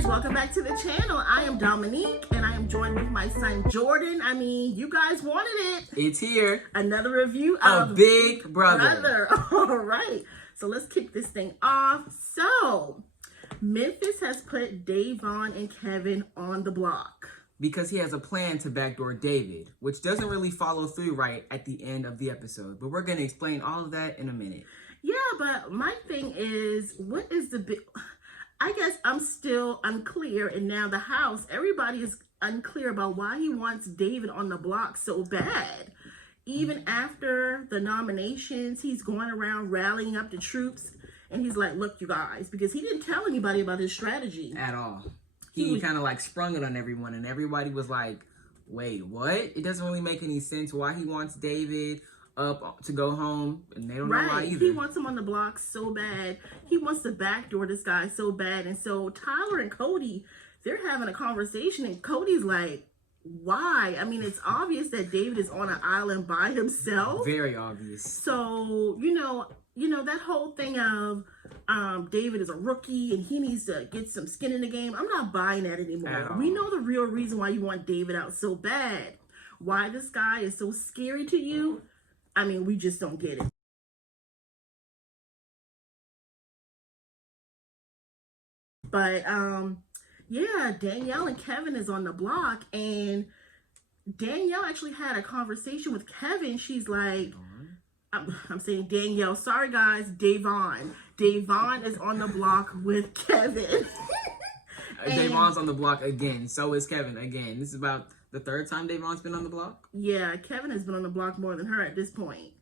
guys, welcome back to the channel. I am Dominique and I am joined with my son Jordan. I mean, you guys wanted it. It's here. Another review of Big Brother. All right, so let's kick this thing off. So, Memphis has put Davon and Kevin on the block. Because he has a plan to backdoor David, which doesn't really follow through right at the end of the episode. But we're going to explain all of that in a minute. Yeah, but my thing is, what is the big... I guess I'm still unclear, and now the house, everybody is unclear about why he wants David on the block so bad. Even after the nominations, he's going around rallying up the troops, and he's like, look, you guys, because he didn't tell anybody about his strategy. At all. He kind of like sprung it on everyone, and everybody was like, wait, what? It doesn't really make any sense why he wants David up to go home, and they don't know why either. He wants him on the block so bad. He wants to backdoor this guy so bad. And so Tyler and Cody, they're having a conversation, and Cody's like, why? I mean, it's obvious that David is on an island by himself. Very obvious. So, you know that whole thing of David is a rookie and he needs to get some skin in the game. I'm not buying that anymore. We know the real reason why you want David out so bad. Why this guy is so scary to you, I mean, we just don't get it. But, yeah, Danielle and Kevin is on the block, and Danielle actually had a conversation with Kevin. She's like, I'm saying Danielle. Sorry, guys. Davon. Davon is on the block with Kevin. Davon's on the block again. So is Kevin again. This is about the third time Davon's been on the block? Yeah, Kevin has been on the block more than her at this point.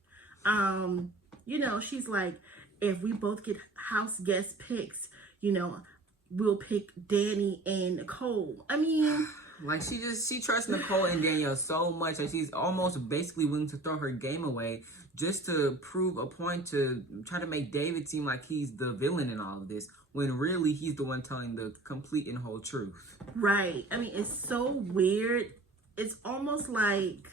She's like, if we both get house guest picks, we'll pick Danny and Nicole. I mean... Like, she trusts Nicole and Danielle so much that she's almost basically willing to throw her game away just to prove a point, to try to make David seem like he's the villain in all of this, when really he's the one telling the complete and whole truth. Right. I mean, it's so weird. It's almost like...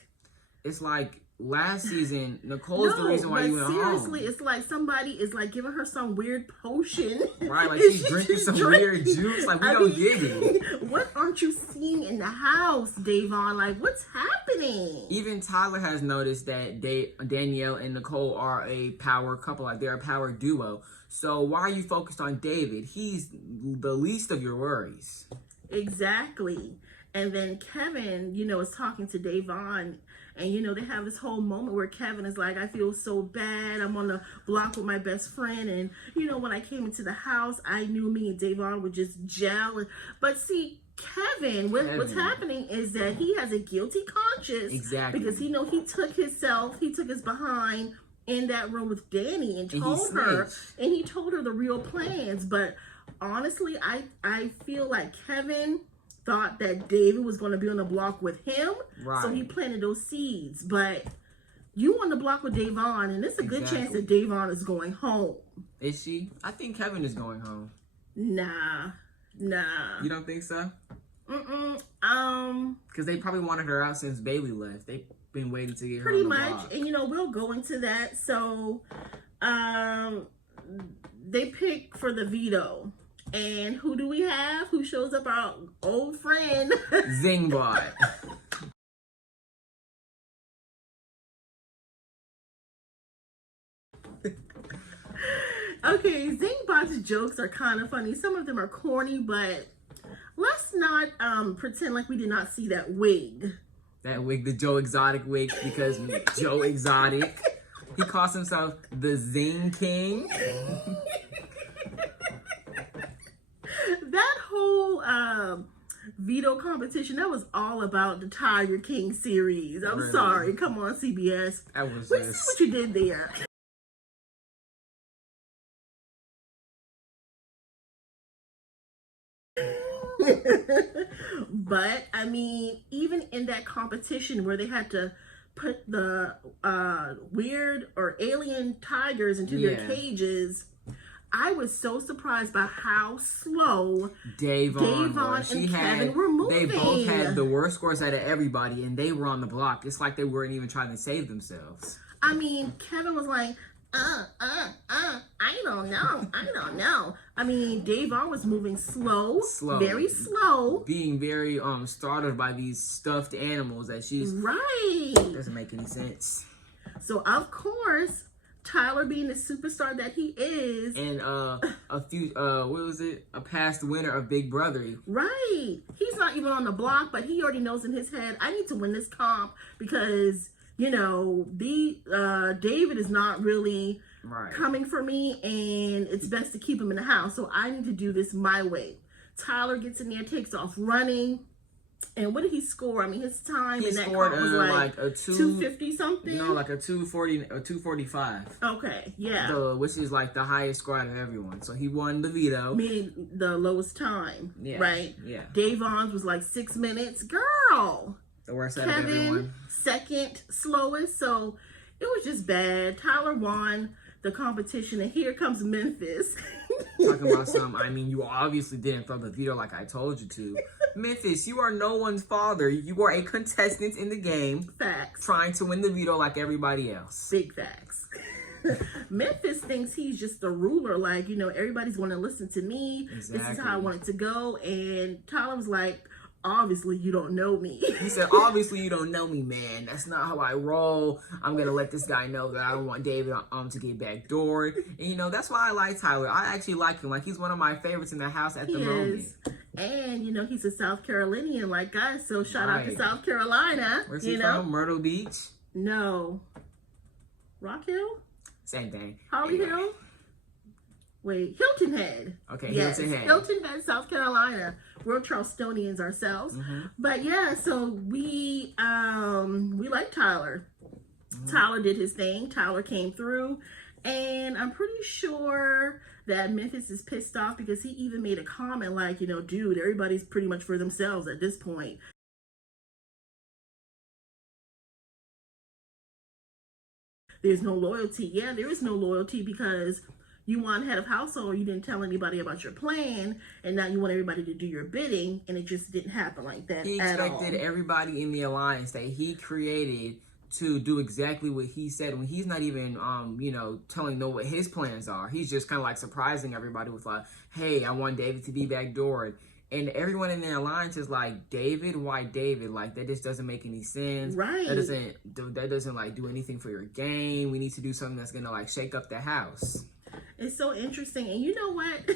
It's like last season, Nicole's the reason why you went home. Seriously, it's like somebody is like giving her some weird potion. Right, like she's drinking some weird juice. Like, we don't get it. What aren't you seeing in the house, Davon? Like, what's happening? Even Tyler has noticed that Danielle and Nicole are a power couple. Like, they're a power duo. So why are you focused on David? He's the least of your worries. Exactly. And then Kevin, is talking to Davon, and, they have this whole moment where Kevin is like, I feel so bad. I'm on the block with my best friend. And, when I came into the house, I knew me and Davon would just gel. But see, Kevin, what's happening is that he has a guilty conscience. Exactly. Because, he took his behind in that room with Danny and told her, and he told her the real plans. But honestly, I feel like Kevin thought that David was going to be on the block with him. Right. So he planted those seeds. But you on the block with Davon, and it's a good chance that Davon is going home. Is she? I think Kevin is going home. Nah. You don't think so? Because they probably wanted her out since Bailey left. They've been waiting to get her on the block. And we'll go into that. So, they pick for the veto. And who do we have? Who shows up? Our old friend. Zing Bot. Okay, Zing Bot's jokes are kind of funny. Some of them are corny, but let's not pretend like we did not see that wig. That wig, the Joe Exotic wig, because Joe Exotic. He calls himself the Zing King. That whole veto competition, that was all about the Tiger King series. I'm sorry. Come on, CBS. We see what you did there. But, I mean, even in that competition where they had to put the weird or alien tigers into their cages, I was so surprised by how slow Davon and Kevin were moving. They both had the worst scores out of everybody, and they were on the block. It's like they weren't even trying to save themselves. I mean, Kevin was like, I don't know. I mean, Davon was moving slow, very slow, being very startled by these stuffed animals that she's right. Doesn't make any sense. So of course, Tyler, being the superstar that he is, and a past winner of Big Brother, right? He's not even on the block, but he already knows in his head, I need to win this comp because David is not really coming for me, and it's best to keep him in the house. So I need to do this my way. Tyler gets in there, takes off running. And what did he score? I mean, his time in that comp was like a 250 something. No, like a 240 or 245. Okay, yeah. Which is like the highest score out of everyone. So he won the veto. Meaning the lowest time, right? Yeah. Davon's was like 6 minutes. Girl. The worst out of Kevin, everyone. second slowest. So it was just bad. Tyler won the competition, and here comes Memphis. Talking about something. I mean, you obviously didn't throw the veto like I told you to. Memphis, you are no one's father. You are a contestant in the game. Facts. Trying to win the veto like everybody else. Big facts. Memphis thinks he's just the ruler. Like, everybody's going to listen to me. Exactly. This is how I want it to go. And Tyler was like, obviously you don't know me. He said, obviously you don't know me, man. That's not how I roll. I'm going to let this guy know that I don't want David to get backdoored. And, that's why I like Tyler. I actually like him. Like, he's one of my favorites in the house at the moment. And, he's a South Carolinian like us. So shout out to South Carolina. Where's he from? Myrtle Beach? No. Rock Hill? Same thing. Holly Hill? Wait, Hilton Head. Okay, yes, Hilton Head. Hilton Head, South Carolina. We're Charlestonians ourselves. Mm-hmm. But yeah, so we like Tyler. Mm-hmm. Tyler did his thing. Tyler came through. And I'm pretty sure that Memphis is pissed off because he even made a comment like, dude, everybody's pretty much for themselves at this point. There's no loyalty. Yeah, there is no loyalty because you want head of household, you didn't tell anybody about your plan, and now you want everybody to do your bidding, and it just didn't happen like that. He expected everybody in the alliance that he created to do exactly what he said when he's not even, telling them what his plans are. He's just kind of like surprising everybody with like, hey, I want David to be backdoored. And everyone in the alliance is like, David? Why David? Like, that just doesn't make any sense. Right. That doesn't like do anything for your game. We need to do something that's going to like shake up the house. It's so interesting. And you know what?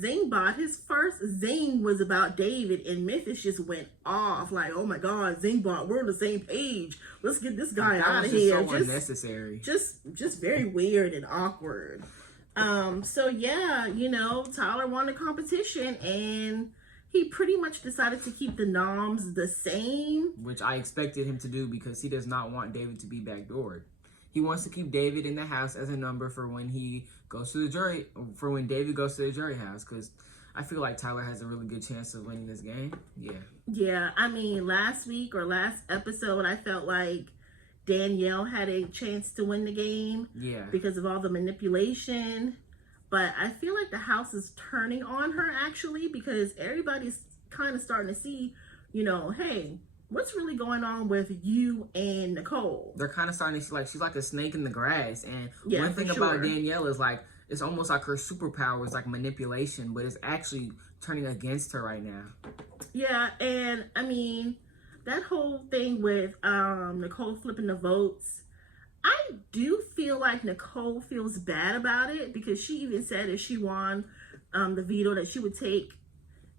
Zing Bot, his first zing was about David, and Memphis just went off. Like, oh my God, Zing Bot, we're on the same page. Let's get this guy out of here. So unnecessary. Just very weird and awkward. So yeah, Tyler won the competition, and he pretty much decided to keep the noms the same. Which I expected him to do because he does not want David to be backdoored. He wants to keep David in the house as a number for when he goes to the jury, for when David goes to the jury house, because I feel like Tyler has a really good chance of winning this game. Yeah. Yeah, I mean, last week or last episode, I felt like Danielle had a chance to win the game. Yeah. Because of all the manipulation. But I feel like the house is turning on her, actually, because everybody's kind of starting to see, hey, what's really going on with you and Nicole? They're kind of starting to see like she's like a snake in the grass. And one thing about Danielle is like, it's almost like her superpower is like manipulation, but it's actually turning against her right now. Yeah, and I mean, that whole thing with Nicole flipping the votes, I do feel like Nicole feels bad about it because she even said if she won the veto that she would take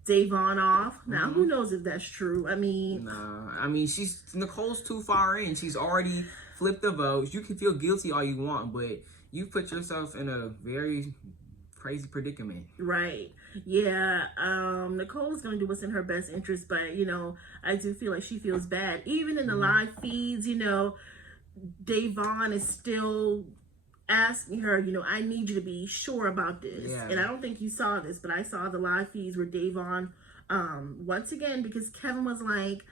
Davon off. Now, who knows if that's true? I mean... No, I mean, Nicole's too far in. She's already flipped the votes. You can feel guilty all you want, but you put yourself in a very crazy predicament. Right. Yeah. Nicole is going to do what's in her best interest, but, I do feel like she feels bad. Even in the live feeds, Davon is still asking her, I need you to be sure about this. Yeah. And I don't think you saw this, but I saw the live feeds where Davon, once again, because Kevin was like,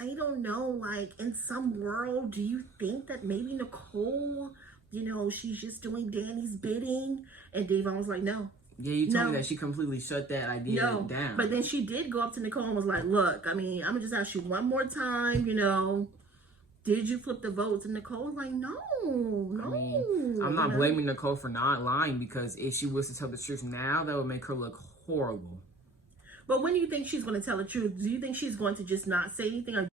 I don't know, like, in some world, do you think that maybe Nicole, she's just doing Danny's bidding? And Davon was like, no. Yeah, you told me that she completely shut that idea down. But then she did go up to Nicole and was like, look, I mean, I'm going to just ask you one more time, did you flip the votes? And Nicole was like, no. I mean, I'm not blaming Nicole for not lying, because if she was to tell the truth now, that would make her look horrible. But when do you think she's going to tell the truth? Do you think she's going to just not say anything? Or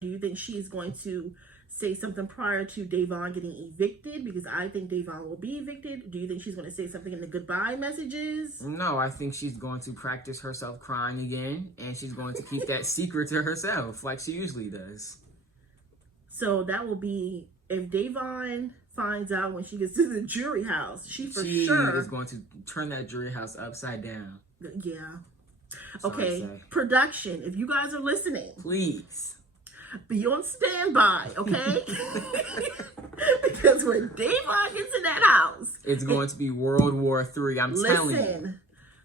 do you think she's going to say something prior to Davon getting evicted? Because I think Davon will be evicted. Do you think she's going to say something in the goodbye messages? No, I think she's going to practice herself crying again, and she's going to keep that secret to herself like she usually does. So that will be, if Davon finds out when she gets to the jury house, she sure is going to turn that jury house upside down. Yeah. Okay, production, if you guys are listening, please be on standby, okay? Because when Davon gets in that house, it's going to be World War III. I'm telling you. Listen,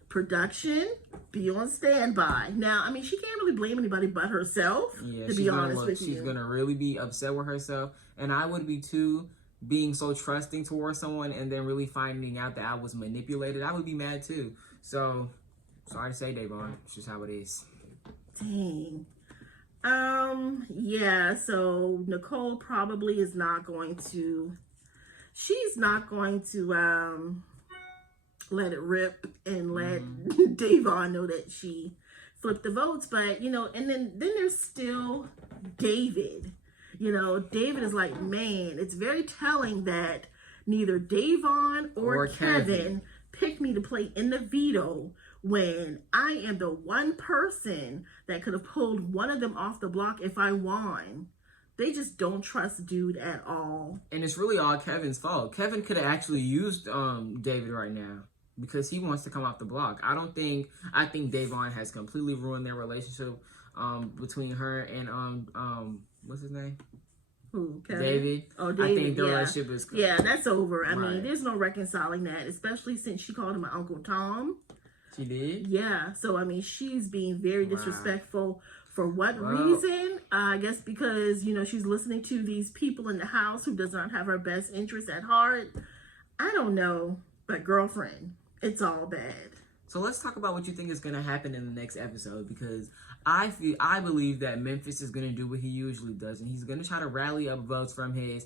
production, be on standby. Now, I mean, she can't really blame anybody but herself, to be honest with you. She's going to really be upset with herself. And I would be too, being so trusting towards someone and then really finding out that I was manipulated. I would be mad too. So, sorry to say, Davon. It's just how it is. Dang. Yeah, so Nicole probably is not going to, she's not going to, let it rip and let Davon know that she flipped the votes. But, you know, and then there's still David. You know, David is like, man, it's very telling that neither Davon or Kevin picked me to play in the veto when I am the one person that could have pulled one of them off the block if I won. They just don't trust dude at all. And it's really all Kevin's fault. Kevin could have actually used David right now because he wants to come off the block. I think Davon has completely ruined their relationship between her and what's his name? Who? Kevin? David. Oh, David. I think the relationship is that's over. I mean, there's no reconciling that, especially since she called him my Uncle Tom. She did? Yeah. So, I mean, she's being very disrespectful. For what reason? I guess because, you know, she's listening to these people in the house who does not have her best interest at heart. I don't know. But girlfriend, it's all bad. So let's talk about what you think is going to happen in the next episode, because I believe that Memphis is going to do what he usually does, and he's going to try to rally up votes from the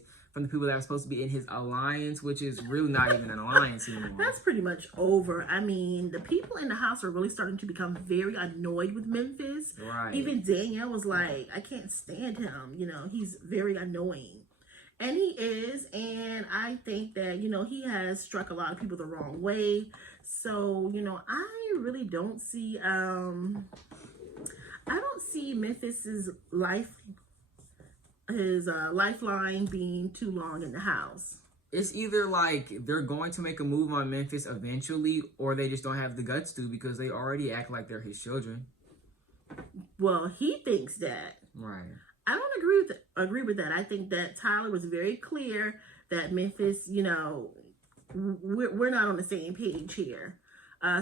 people that are supposed to be in his alliance, which is really not even an alliance anymore. That's pretty much over. I mean, the people in the house are really starting to become very annoyed with Memphis. Right. Even Danielle was like, I can't stand him. You know, he's very annoying. And he is, and I think that, you know, he has struck a lot of people the wrong way. So, you know, I really don't see, I don't see Memphis's lifeline being too long in the house. It's either like they're going to make a move on Memphis eventually, or they just don't have the guts to, because they already act like they're his children. Well, he thinks that. Right. I don't agree with that. I think that Tyler was very clear that Memphis, you know, we're not on the same page here.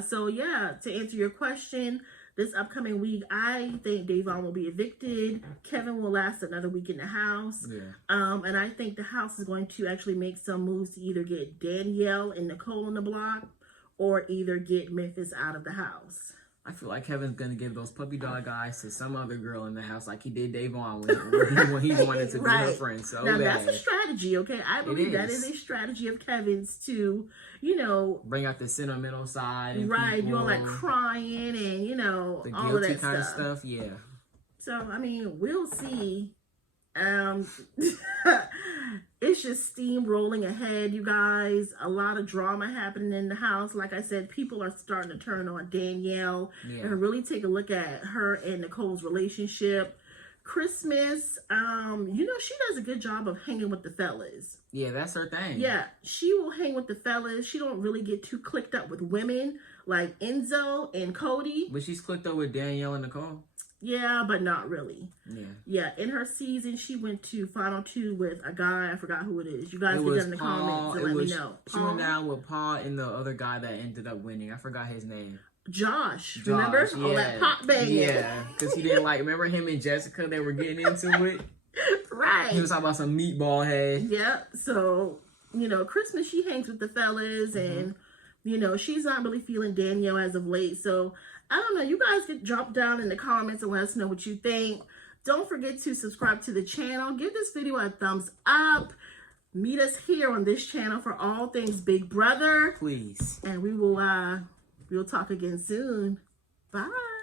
So yeah, to answer your question, this upcoming week, I think Davon will be evicted. Kevin will last another week in the house. Yeah. And I think the house is going to actually make some moves to either get Danielle and Nicole on the block, or either get Memphis out of the house. I feel like Kevin's going to give those puppy dog eyes to some other girl in the house like he did Davon when he wanted to be her friend. So now, that's a strategy, okay? I believe that is a strategy of Kevin's to, you know... bring out the sentimental side. And right, you're like crying and, you know, the all of that kind of stuff, yeah. So, I mean, we'll see. It's just steamrolling ahead, you guys. A lot of drama happening in the house. Like I said, people are starting to turn on Danielle and really take a look at her and Nicole's relationship. Christmas, you know, she does a good job of hanging with the fellas. Yeah, that's her thing. Yeah, she will hang with the fellas. She don't really get too clicked up with women like Enzo and Cody. But she's clicked up with Danielle and Nicole. Yeah, but not really. Yeah. Yeah, in her season, she went to Final Two with a guy. I forgot who it is. You guys get that in the comments and let me know. She went down with Paul and the other guy that ended up winning. I forgot his name. Josh, remember? Yeah. All that pot banging. Yeah, because he didn't like, remember him and Jessica, they were getting into it? Right. He was talking about some meatball head. Yep. So, you know, Christmas, she hangs with the fellas and You know, she's not really feeling Danielle as of late. So, I don't know. You guys can drop down in the comments and let us know what you think. Don't forget to subscribe to the channel. Give this video a thumbs up. Meet us here on this channel for all things Big Brother. Please. And we'll talk again soon. Bye.